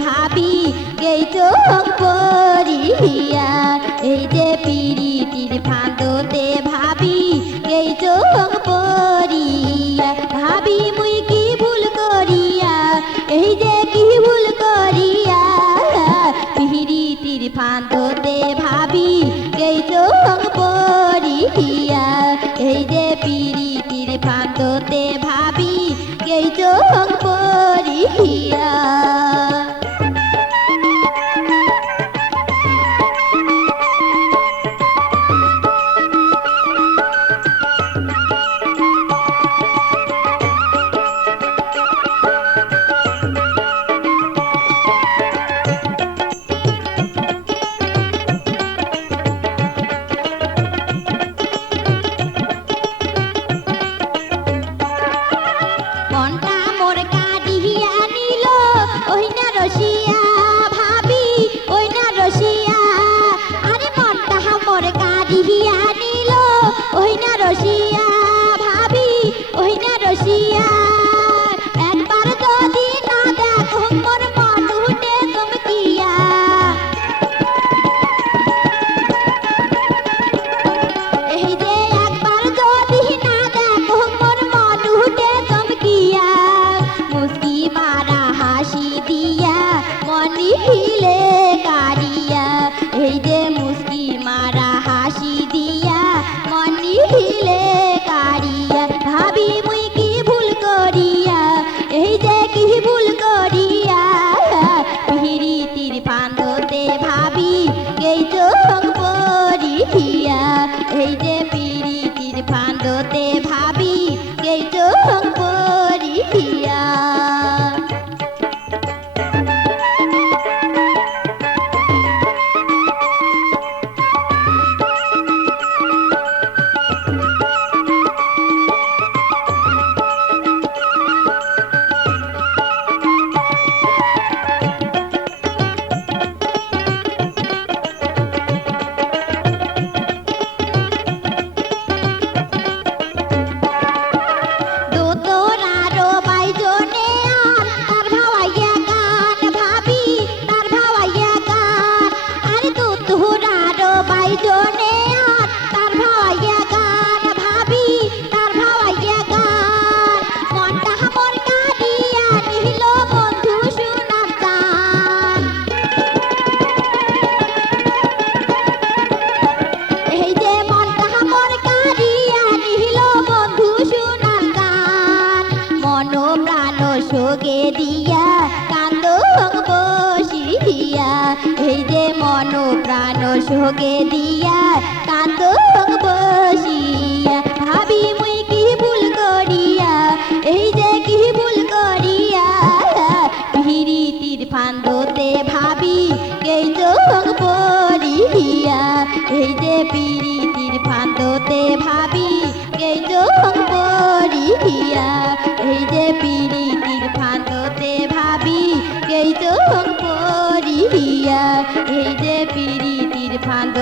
ভাবি এই চোখ পড়িয়া এই যে পিরিতির ফাঁদতে ভাবি এই চোখ পড়িয়া ভাবি মুই কি ভুল করিয়া এই যে কি ভুল করিয়া পিরিতির ফাঁদতে ভাবি এই চোখ পড়িয়া এই যে পিরিতির ফাঁদতে ভাবি এই চোখ পড়িয়া মনটা মোর কাঁদিয়া নিল ওই না রসিয়া ভাবি ওই না রসিয়া আরে মনটা মোর কাঁদিয়া নিল ওই না রসিয়া ভাবি ওই না রসিয়া একবার যদি না দেখো মোর মন উঠে চমকিয়া এই যে একবার যদি না দেখো মোর মন উঠে চমকিয়া মুস্কি মারা হাসি দিয়া মনি হিলে কারিয়া এই যে মুস্কি মারা হাসি দিয়া মনি হিলে কারিয়া ভাবি মুই কি ভুল করিয়া এই যে কি ভুল করিয়া পিরিতির ফাঁদতে ভাবি এই চোখ পড়িয়া এই যে পিরিতির ফাঁদতে ভাবি এই চোখ পড়িয়া দোতরারো বাইজনে আর তার ভাওয়াইয়া গান ভাবি তার ভাওয়াইয়া গান আরে দোতরারো বাইজনে আর তার ভাওয়াইয়া গান ভাবি তার ভাওয়াইয়া গান মনটা মোর কাঁদিয়া নিল বন্ধু শোনার গান এই যে মনটা মোর কাঁদিয়া নিল বন্ধু শোনার গান মন প্রাণ সোগে দিয়া কান্দ বসিয়া এই যে মন প্রাণ সোগে দিয়া কান্দ বসিয়া ভাবি মুই কি ভুল করিয়া এই যে কি ভুল করিয়া পিরিতির ফাঁদতে ভাবি এই চোখ পড়িয়া এই যে পিরিতির ফাঁদতে ভাবি এই চোখ পড়িয়া এই যে পিরিতির ফাঁদতে ভাবি এই চোখ পড়িয়া এই যে পিরিতির ফাঁদ